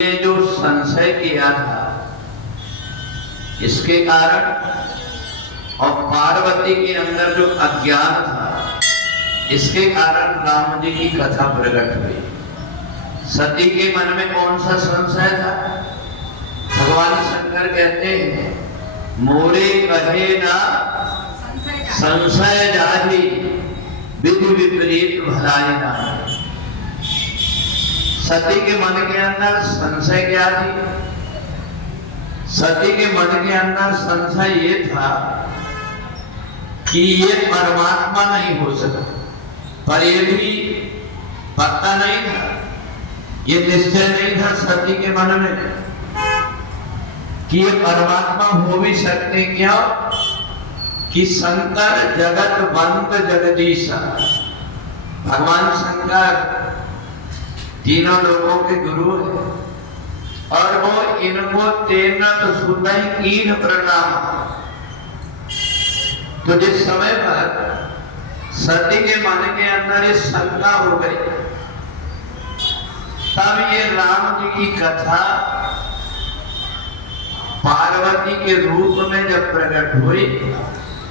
ने जो संशय किया था इसके कारण और पार्वती के अंदर जो अज्ञान था इसके कारण राम जी की कथा प्रकट हुई। सती के मन में कौन सा संशय था? भगवान शंकर कहते हैं मोरे कहे ना संशय जाहि विधि विपरीत भलाई ना। सती के मन के अंदर संशय क्या थी? सती के मन के अंदर संशय ये था कि ये परमात्मा नहीं हो सकता, पर ये भी पता नहीं था, ये निश्चय नहीं था सती के मन में कि ये परमात्मा हो भी सकते क्या कि शंकर जगत बंद जगदीश। भगवान शंकर तीनों लोगों के गुरु है और वो इनको तेन तो सुनई कीन प्रणाम। तो जिस समय पर सती के मन के अंदर ये शंका हो गई तब ये राम जी की कथा पार्वती के रूप में जब प्रकट हुई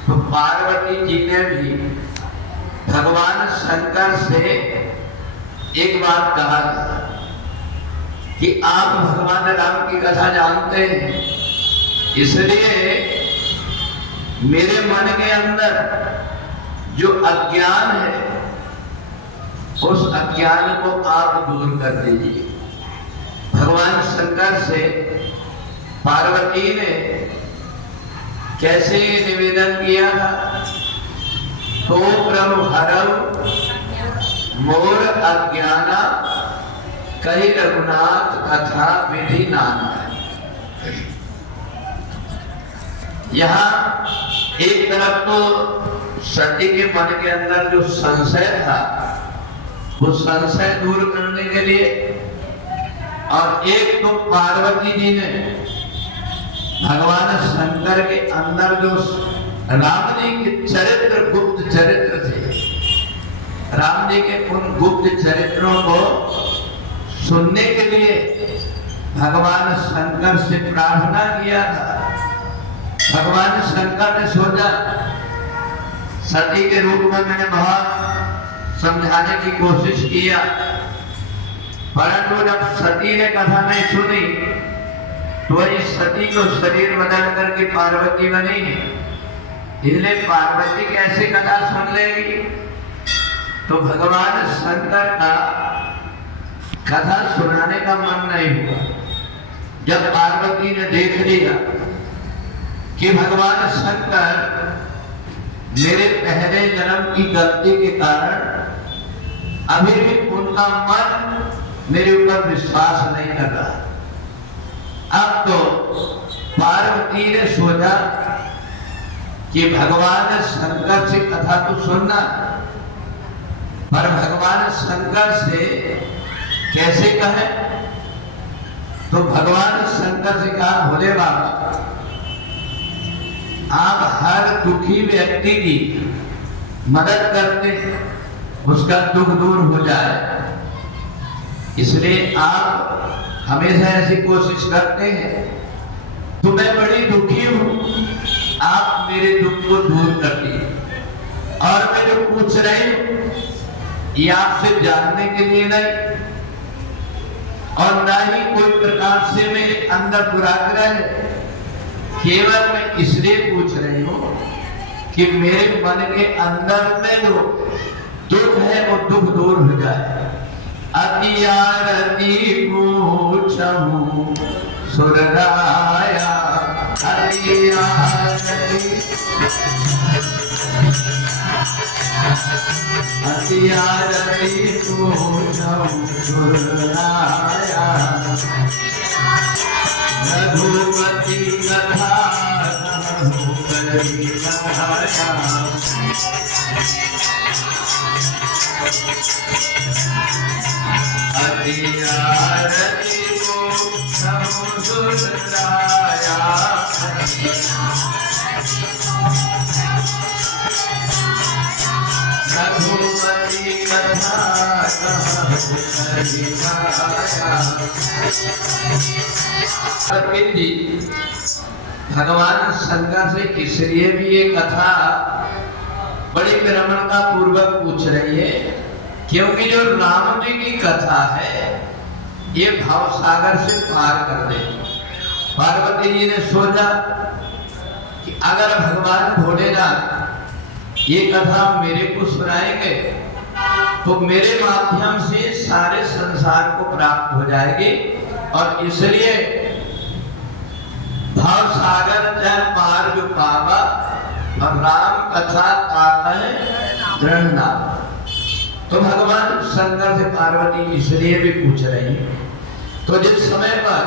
तो पार्वती जी ने भी भगवान शंकर से एक बात कहा था कि आप भगवान राम की कथा जानते हैं, इसलिए मेरे मन के अंदर जो अज्ञान है उस अज्ञान को आप दूर कर दीजिए। भगवान शंकर से पार्वती ने कैसे निवेदन किया था? तो प्रभु हरऊ मोर अज्ञाना कही रघुनाथ कथा विधि नाना। यहाँ एक तरफ तो सती के मन के अंदर जो संशय था वो संशय दूर करने के लिए, और एक तो पार्वती जी ने भगवान शंकर के अंदर जो राम जी के चरित्र गुप्त चरित्र थे, राम जी के उन गुप्त चरित्रों को सुनने के लिए भगवान शंकर से प्रार्थना किया था। भगवान शंकर ने सोचा सती के रूप में मैंने बहुत समझाने की कोशिश किया, परंतु जब सती ने कथा नहीं सुनी तो इस सती को शरीर बदल करके पार्वती बनी, इसलिए पार्वती कैसे कथा सुन लेगी? तो भगवान शंकर का कथा सुनाने का मन नहीं हुआ। जब पार्वती ने देख लिया कि भगवान शंकर मेरे पहले जन्म की गलती के कारण अभी भी उनका मन मेरे ऊपर विश्वास नहीं कर रहा, अब तो पार्वती ने सोचा कि भगवान शंकर से कथा तो सुनना, पर भगवान शंकर से कैसे कहे? तो भगवान शंकर से कहा भोले बाबा आप हर दुखी व्यक्ति की मदद करते हैं, उसका दुख दूर हो जाए, इसलिए आप हमेशा ऐसी कोशिश करते हैं। तो मैं बड़ी दुखी हूं, आप मेरे दुख को दूर कर दिए। और मैं जो पूछ रही हूं ये आपसे जानने के लिए नहीं और ना ही कोई प्रकार से मेरे अंदर दुराग्रह है, केवल मैं इसलिए पूछ रही हूं कि मेरे मन के अंदर में जो दुख है वो दुख दूर हो जाए। अति आरती पूछूं सुरराया, अति आरती अति आरती पूछूं सुरराया, रघुपति कथा रघुपति कथाया, अति आरती पूछूं सुरराया, रघुपति कथा अर्पित जी भगवान शंकर से इसलिए भी ये कथा बड़ी विनम्रता पूर्वक पूछ रही है क्योंकि जो राम जी की कथा है ये भाव सागर से पार कर दे। पार्वती जी ने सोचा कि अगर भगवान भोलेनाथ ये कथा मेरे को सुनाएंगे तो मेरे माध्यम से सारे संसार को प्राप्त हो जाएगी और इसलिए भाव सागर चाहे पार जो पावा और राम कथा आता है दृढ़ नाम। तो भगवान शंकर से पार्वती इसलिए भी पूछ रही है। तो जिस समय पर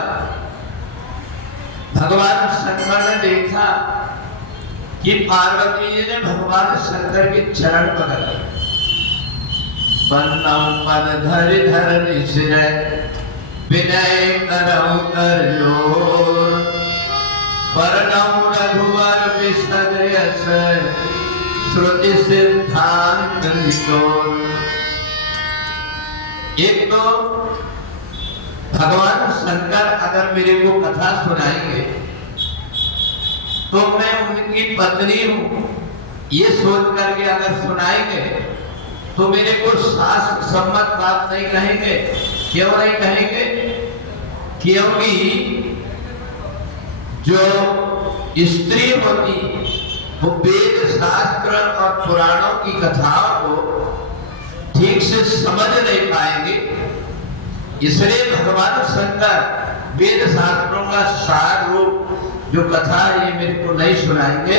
भगवान शंकर ने देखा कि पार्वती जी ने भगवान शंकर के चरण पकड़ लिए, पद धरि धर सिर विनय करऊं कर जोर, परनऊ रघुवर विशद यस श्रुति सिद्धांत निचोर। एक तो भगवान शंकर अगर मेरे को कथा सुनाएंगे तो मैं उनकी पत्नी हूं ये सोच करके अगर सुनाएंगे तो मेरे को शास्त्र सम्मत बात नहीं कहेंगे। क्यों नहीं कहेंगे? क्योंकि जो स्त्री होती वो वेद शास्त्र और पुराणों की कथाओं को ठीक से समझ नहीं पाएंगे। इसलिए भगवान शंकर वेद शास्त्रों का सार रूप जो कथा है ये मेरे को नहीं सुनाएंगे।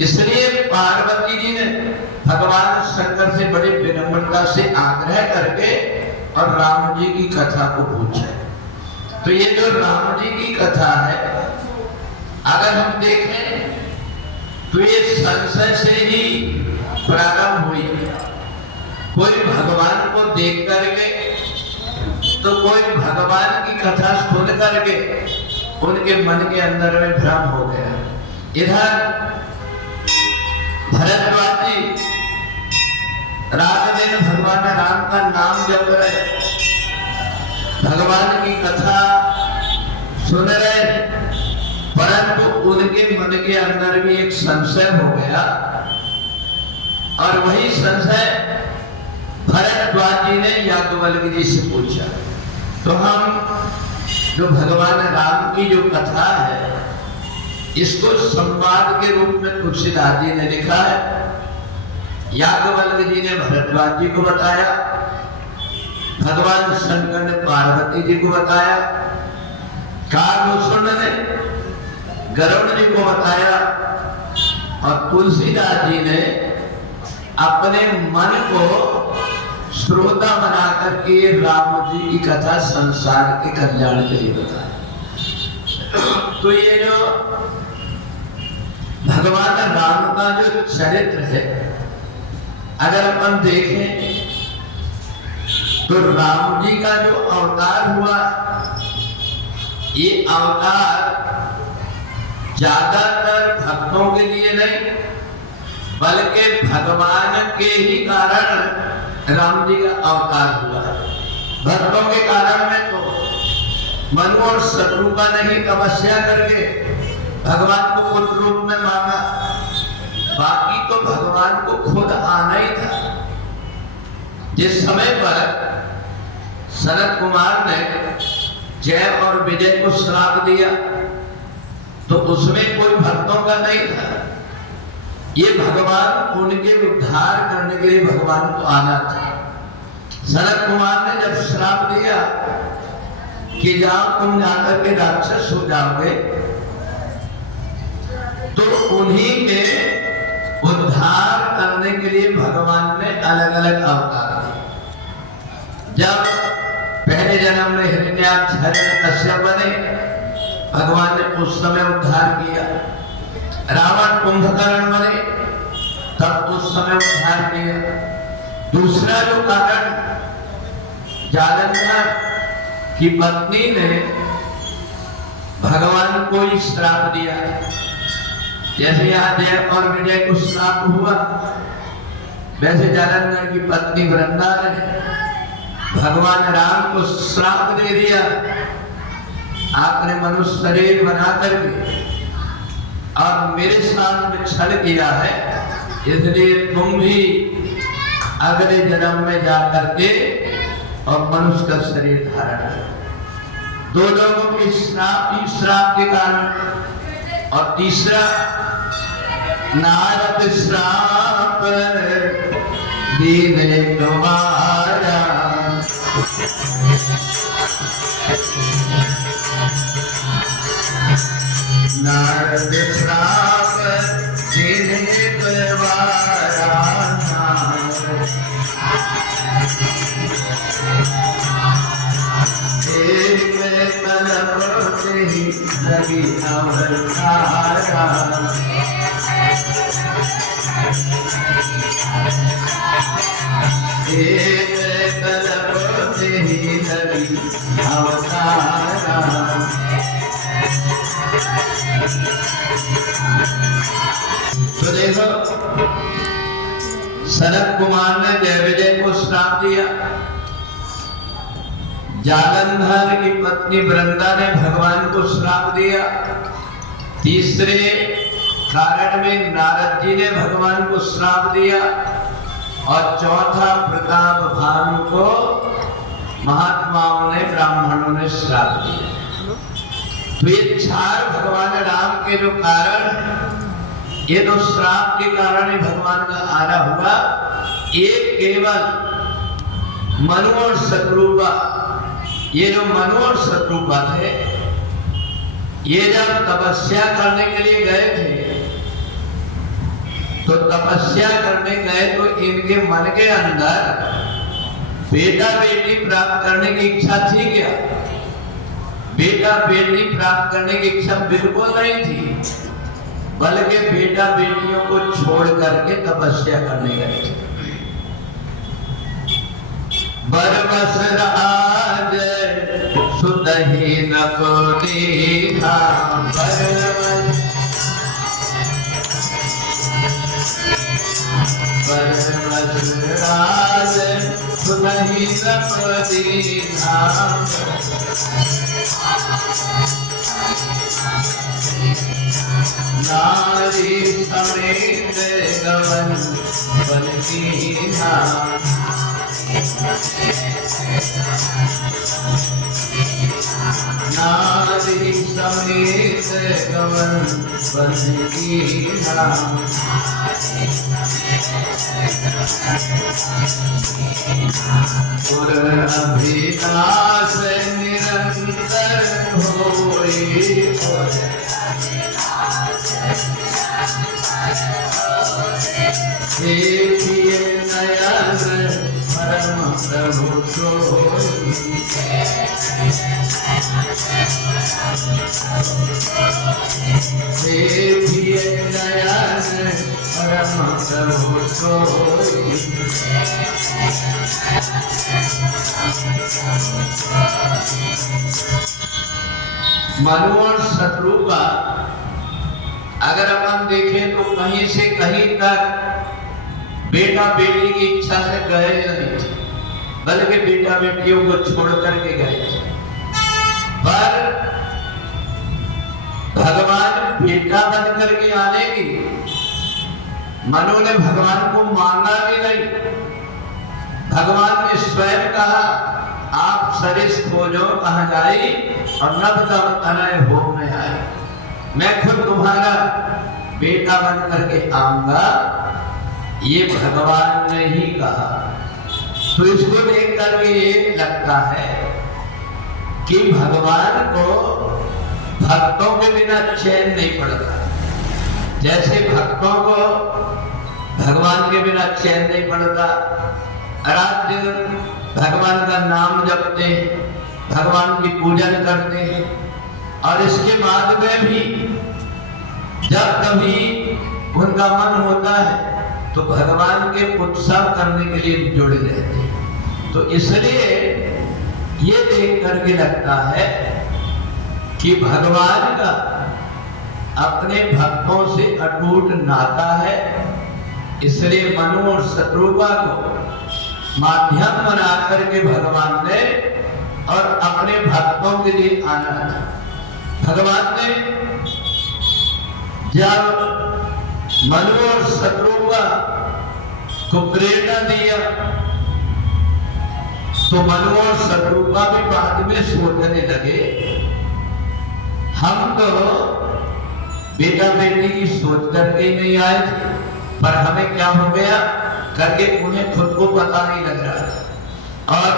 इसलिए पार्वती जी ने भगवान शंकर से बड़ी विनम्रता से आग्रह करके और राम जी की कथा को पूछा। तो ये जो राम जी की कथा है अगर हम देखें तो ये संशय से ही प्रारंभ हुई। कोई भगवान को देख करके तो कोई भगवान की कथा सुन करके उनके मन के अंदर में भ्रम हो गया। इधर भरद्वाज जी रात दिन भगवान राम का नाम जप रहे, भगवान की कथा सुन रहे, परंतु उनके मन के अंदर भी एक संशय हो गया और वही संशय भरद्वाज जी ने याज्ञवल्क्य जी से पूछा। तो हम जो भगवान राम की जो कथा है इसको संवाद के रूप में तुलसीदास जी ने लिखा है। याज्ञवल्क्य जी ने भरद्वाज जी को बताया, भगवान शंकर ने पार्वती जी को बताया, काकभूषण ने गरुड़ जी को बताया और तुलसीदास जी ने अपने मन को श्रोता बना करके राम जी की कथा संसार के कल्याण के लिए बताया। तो ये जो भगवान राम का जो चरित्र है अगर अपन देखें तो राम जी का जो अवतार हुआ ये अवतार ज्यादातर भक्तों के लिए नहीं बल्कि भगवान के ही कारण राम जी का अवतार हुआ। भक्तों के कारण में तो मनु और शत्रुघ्न ने ही तपस्या करके भगवान को पुत्र रूप में मांगा, बाकी तो भगवान को खुद आना ही था। जिस समय पर सनत कुमार ने जय और विजय को श्राप दिया तो उसमें कोई भक्तों का नहीं था। ये भगवान उनके उद्धार करने के लिए भगवान को आना था। सनत कुमार ने जब श्राप दिया कि जाओ तुम जाकर के राक्षस हो जाओगे, तो उन्हीं के उद्धार करने के लिए भगवान ने अलग अलग अवतार दिए। जब पहले जन्म में हिरण्याक्ष हिरण्यकश्यप बने, भगवान ने उस समय उद्धार किया। रावण कुंभकर्ण बने, तब उस समय उद्धार किया। दूसरा जो कारण, जालंधर की पत्नी ने भगवान को ही श्राप दिया। जैसे यहाँ जय और विजय को श्राप हुआ, वैसे जालंधर की पत्नी वृंदा ने भगवान राम को श्राप दे दिया, आपने मनुष्य शरीर बना करके और मेरे साथ में छल किया है, इसलिए तुम भी अगले जन्म में जा करके और मनुष्य का शरीर धारण करो। दो लोगों की श्राप के कारण। और तीसरा, नारद श्राप दीने तुम्हारा, नारद श्राप दीने तुम्हारा, एक तलब से ही लगी अवतारा, एक तलब से ही लगी अवतारा। तो देखो, सनत कुमार ने जयविजय को श्राप दिया, जालंधर की पत्नी वृंदा ने भगवान को श्राप दिया, तीसरे कारण में नारद जी ने भगवान को श्राप दिया, और चौथा प्रताप भानु को महात्माओं ने, ब्राह्मणों ने श्राप दिया। तो ये चार भगवान राम के जो कारण, ये तो श्राप के कारण ही भगवान का आना हुआ। एक केवल मनु और शत्रुपा, ये जो मनु और शत्रुपा थे, ये जब तपस्या करने के लिए गए थे, तो तपस्या करने गए तो इनके मन के अंदर बेटा बेटी प्राप्त करने की इच्छा थी क्या? बेटा बेटी प्राप्त करने की इच्छा बिल्कुल नहीं थी, बल्कि बेटा बेटियों को छोड़ करके तपस्या करने गए थे। बरबस राज सुदही न को देखा, बरबस राज सुदही न को देखा, नारी समेत गवन बन कीन्हा, नारी समेत गवन बन कीन्हा। और अभिलाष निरंतर होई, देखिए नयन परम प्रभु सोई, देखिए नयन परम प्रभु सोई। मनु और शत्रुपा अगर अपन देखें तो कहीं से कहीं तक बेटा बेटी की इच्छा से गए नहीं थे, बल्कि बेटा बेटियों को छोड़ करके गए थे। पर भगवान बेटा बन करके आने की, मनु ने भगवान को माना भी नहीं। भगवान ने स्वयं कहा, आप सरिस खोजो कहाँ जाई, और नभ तब तनय हो में आए, मैं खुद तुम्हारा बेटा बन करके आऊंगा, ये भगवान ने ही कहा। तो इसको देख करके ये लगता है कि भगवान को भक्तों के बिना चैन नहीं पड़ता। जैसे भक्तों को भगवान के बिना चैन नहीं पड़ता, रात दिन भगवान का नाम जपते हैं, भगवान की पूजन करते हैं, और इसके बाद में भी जब कभी उनका मन होता है तो भगवान के उत्सव करने के लिए जुड़े रहते हैं। तो इसलिए ये देख करके लगता है कि भगवान का अपने भक्तों से अटूट नाता है। इसलिए मनु और शत्रुपा को माध्यम बना करके भगवान ने और अपने भक्तों के लिए आना था। भगवान ने जब मनु और शत्रुघ्न को प्रेरणा दिया तो मनु और शत्रुघ्न भी बाद में सोचने लगे, हम तो बेटा बेटी की सोच करके ही नहीं आए थे, पर हमें क्या हो गया करके उन्हें खुद को पता नहीं लग रहा। और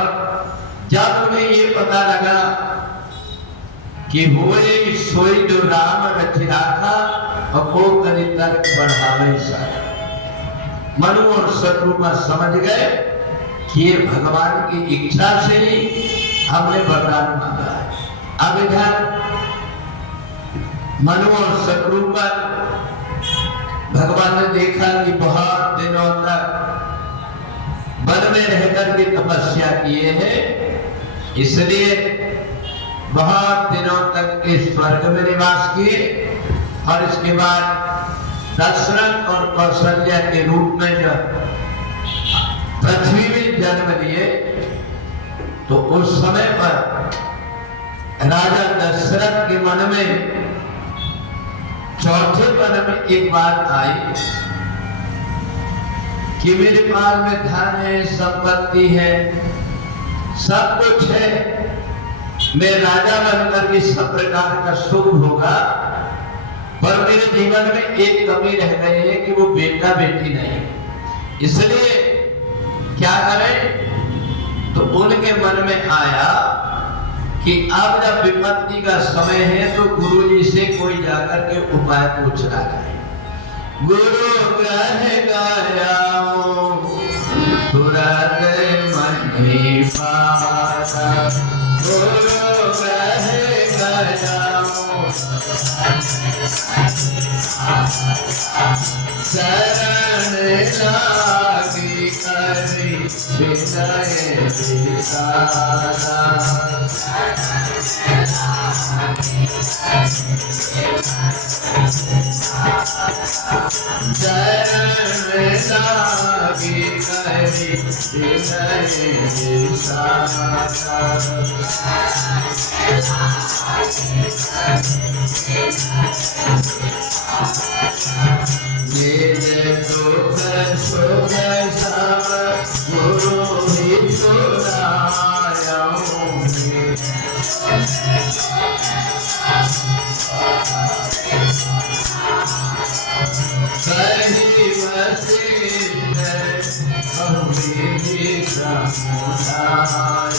जब उन्हें ये पता लगा कि हुए सोई जो राम रचिरा था और वो करी तर्क बढ़ावे सारा, मनु और शत्रुघ्न समझ गए कि ये भगवान की इच्छा से ही हमने वरदान मांगा है। अब इधर मनु और शत्रुघ्न भगवान ने देखा कि बहुत दिनों तक वन में रहकर के तपस्या किए हैं, इसलिए बहुत दिनों तक इस स्वर्ग में निवास किए और इसके बाद दशरथ और कौशल्या के रूप में जब पृथ्वी में जन्म लिए तो उस समय पर राजा दशरथ के मन में चौथे पन में एक बात आई कि मेरे पास में धन है, संपत्ति है, सब कुछ है, मैं राजा बनकर के सब प्रकार का सुख होगा, पर मेरे जीवन में एक कमी रह गई है कि वो बेटा बेटी नहीं। इसलिए क्या करें? तो उनके मन में आया कि अब जब विपत्ति का समय है तो गुरुजी से कोई जाकर के उपाय पूछना है। गुरु ग्रह गायाओ तुरंत मनी पासा, गुरु ग्रह गायाओ शरण लागी करी विनय विसारा, शरण लागी करी विनय विसारा, मेरे दुख सुख सब गुरु ही सुनाया, कहीं वसीत बहुविधि समुदाय,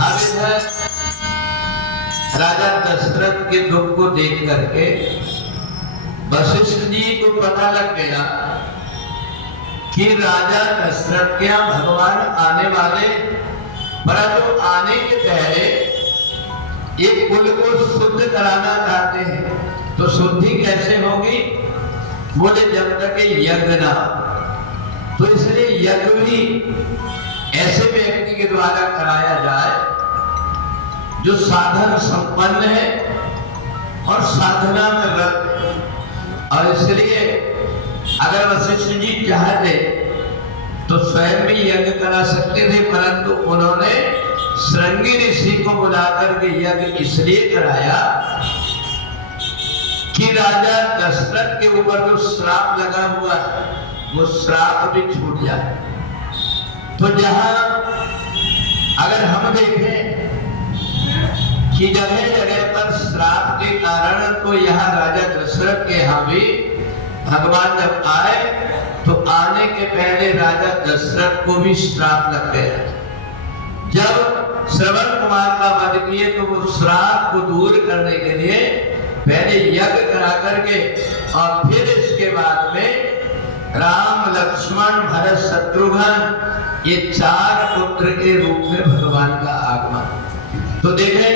अब इधर राजा दशरथ के दुख को देख करके वशिष्ठ जी को पता लग गया कि राजा दशरथ के यहाँ भगवान आने वाले, परंतु आने के पहले एक कुल को शुद्ध कराना चाहते हैं। तो शुद्धि कैसे होगी? बोले जब तक यज्ञ ना, तो इसलिए यज्ञ भी ऐसे व्यक्ति के द्वारा कराया जाए जो साधन संपन्न है और साधना में रत। और इसलिए अगर वशिष्ठ जी चाहते तो स्वयं भी यज्ञ करा सकते थे, परंतु उन्होंने श्रृंगी ऋषि को बुलाकर के यज्ञ इसलिए कराया कि राजा दशरथ के ऊपर जो श्राप लगा हुआ है वो श्राप भी छूट जाए। तो जहां अगर हम देखें कि जगह जगह पर श्राप के कारण, तो यहाँ राजा दशरथ के यहाँ भी भगवान जब आए तो आने के पहले राजा दशरथ को भी श्राप लग गया। जब श्रवण कुमार का वध किए तो वो श्राप को दूर करने के लिए पहले यज्ञ करा करके और फिर इसके बाद में राम लक्ष्मण भरत शत्रुघ्न ये चार पुत्र के रूप में भगवान का आगमन। तो देखें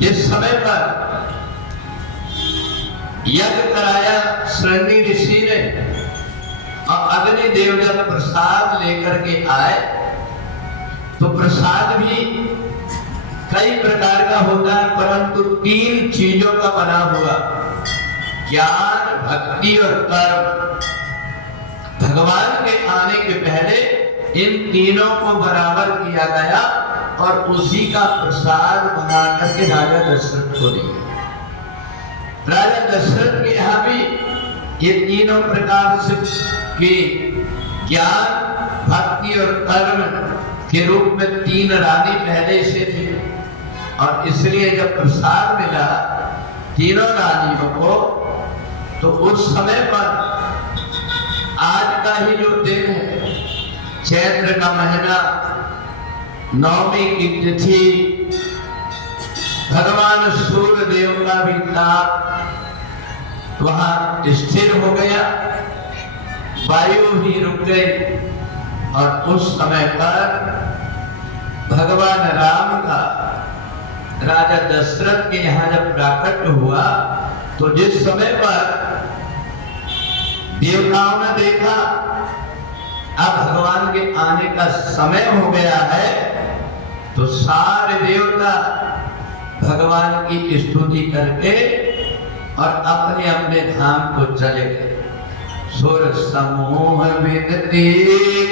इस समय पर यज्ञ कराया श्रृंगी ऋषि ने, और अग्नि देव जब प्रसाद लेकर के आए तो प्रसाद भी कई प्रकार का होता है, परंतु 3 चीजों का बना हुआ ज्ञान, भक्ति और कर्म, भगवान के आने के पहले इन तीनों को बराबर किया गया और उसी का प्रसाद बना करके राजा दशरथ को दिया। राजा दशरथ के यहाँ भी ये तीनों प्रकार से की ज्ञान, भक्ति और कर्म के रूप में तीन रानी पहले से थी और इसलिए जब प्रसाद मिला तीनों रानियों को तो उस समय पर आज का ही जो दिन है, चैत्र का महीना, नवमी की तिथि, भगवान सूर्य देव का भी ताप वहां स्थिर हो गया, वायु ही रुक गई और उस समय पर भगवान राम का राजा दशरथ के यहाँ जब प्राकट्य हुआ तो जिस समय पर देवताओं ने देखा अब भगवान के आने का समय हो गया है तो सारे देवता भगवान की स्तुति करके और अपने अपने धाम को चले गए। सुर समूह विनती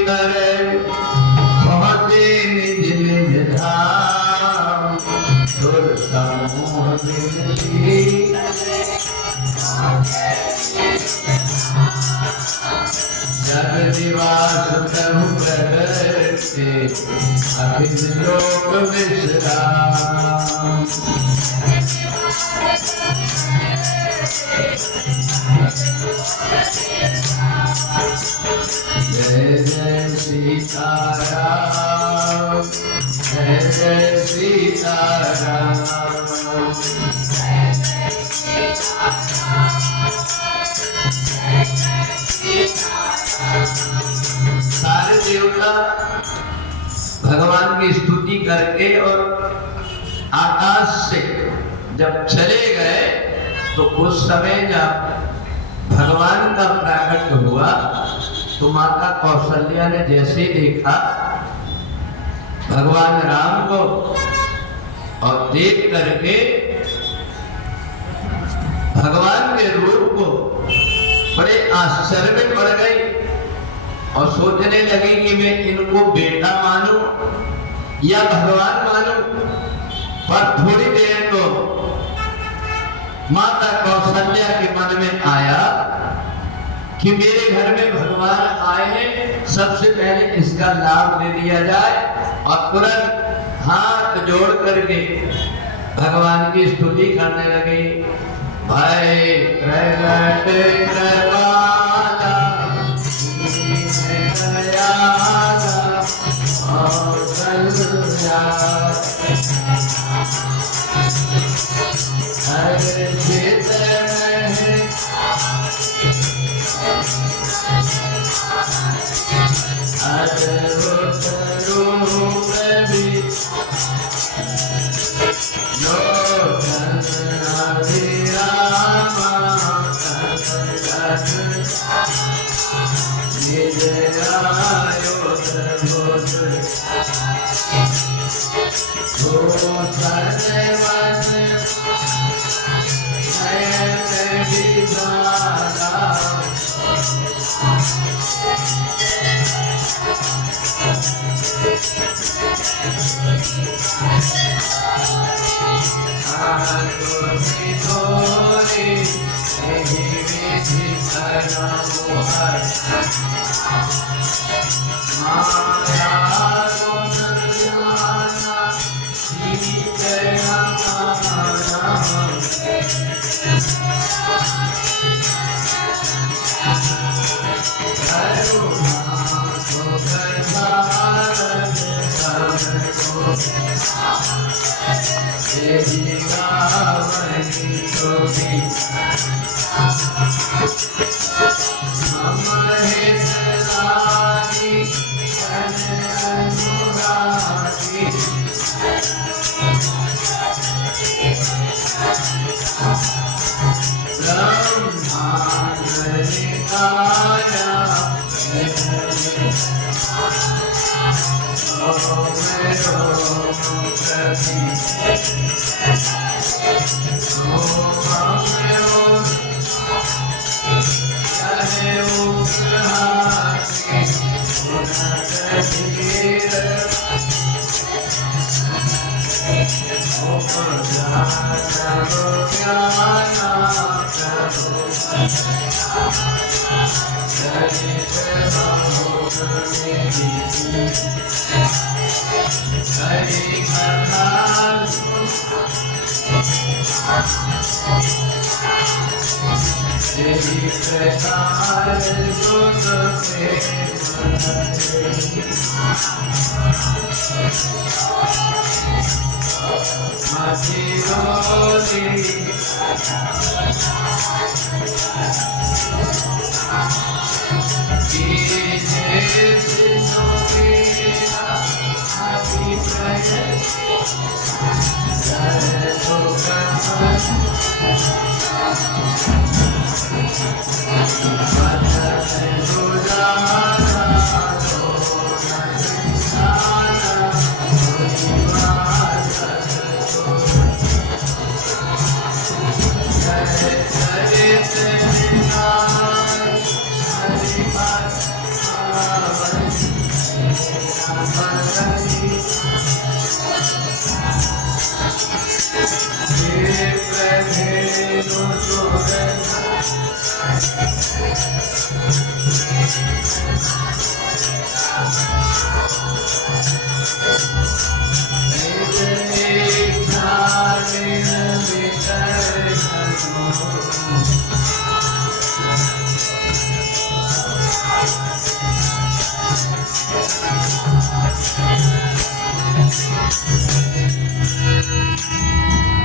करे पहुंचे निज निज धाम, सुर समूह विनती जगदिवास प्रभु प्रगटे अखिल लोक विश्राम। जय जय सीताराम, जय जय सीताराम। सारे देवता भगवान की स्तुति करके और आकाश से जब चले गए तो उस समय जब भगवान का प्राकट्य हुआ तो माता कौशल्या ने जैसे देखा भगवान राम को और देख करके भगवान के रूप को बड़े आश्चर्य में पड़ गई और सोचने लगी कि मैं इनको बेटा मानूं या भगवान मानूं। पर थोड़ी देर तो माता कौशल्या के मन में आया कि मेरे घर में भगवान आए हैं, सबसे पहले इसका लाभ ले लिया जाए और तुरंत हाथ जोड़ करके भगवान की स्तुति करने लगे। भय प्रगट कृपाला दयाला कौशल्या हर्षित रहे अद्भुत रूप भी लोकन अभिरामा निज आयोधभुज भूषण वन नयन विधाना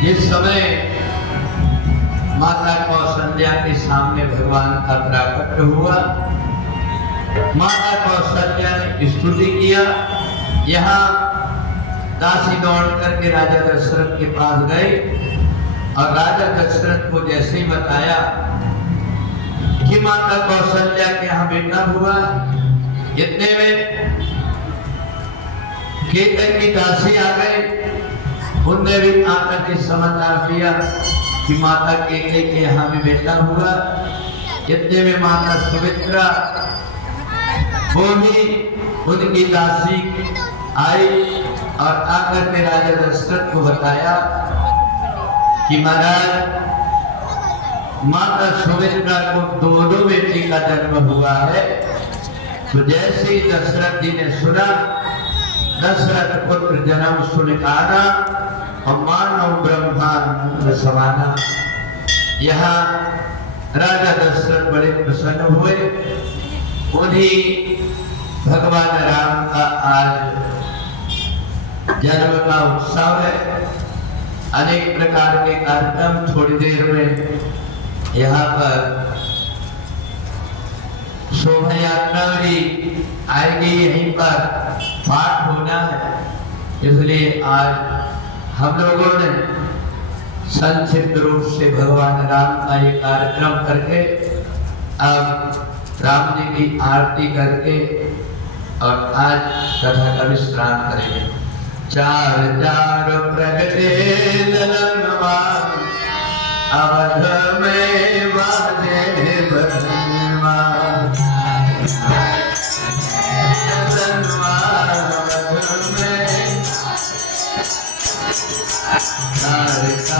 जिस समय माता कौशल्या के सामने भगवान का प्राकट हुआ, माता कौशल्या ने स्तुति किया। यहाँ दासी दौड़ करके राजा दशरथ के पास गए और राजा दशरथ को जैसे ही बताया कि माता कौशल्या के यहाँ बेटा हुआ, इतने में केतन की दासी आ गए। उनने भी आकर के समाचार दिया कि माता केके के यहाँ में बेटा हुआ। इतने में माता सुमित्रा वो भी उनकी दासी आई और आकर के राजा दशरथ को बताया कि महाराज माता सुमित्रा को दोनों बेटी का जन्म हुआ है। तो जैसे ही दशरथ जी ने सुना, दशरथ पुत्र जन्म सुनिकाना और मानव ब्रह्मांड समाना। यहाँ राजा दशरथ बड़े प्रसन्न हुए। उन्हीं भगवान राम का आज जन्म का उत्सव है। अनेक प्रकार के कार्यक्रम थोड़ी देर में यहाँ पर शोभा यात्रा भी आएगी, यहीं पर पाठ होना है। इसलिए आज हम लोगों ने संक्षिप्त रूप से भगवान राम का ये कार्यक्रम करके अब राम जी की आरती करके और आज कथा का विश्राम करेंगे। चार चार प्रगटे ललनवा अवध में